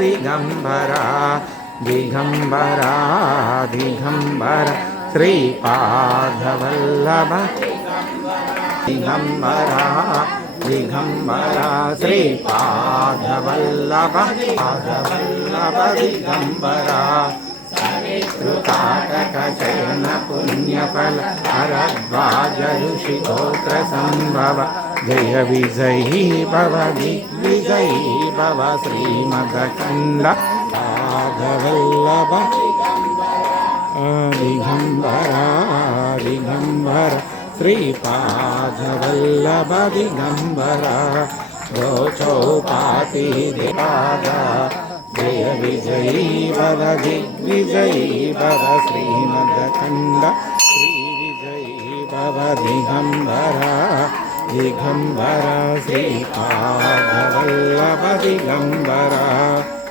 दिगंबरा दिगंबरा दिगंबरा श्रीपादवल्लभ दिगंबरा दिगंबरा श्रीपादवल्लभ पादवल्लभ दिगंबरा श्रुताटकशयन पुण्यफल हरद्वाज ऋषि गोत्र संभव जय विजयी भव दिग्विजयी भव श्रीमदखंड पादवल्लभ दिगंबरा दिगंबरा श्रीपादवल्लभ दिगंबरा गोचौपाति देवादा जय विजयी भव दिग्विजयी भव श्रीमदखंड श्री विजयी भव दिगंबरा दिगंबरा श्रीपादवल्लभ दिगंबरा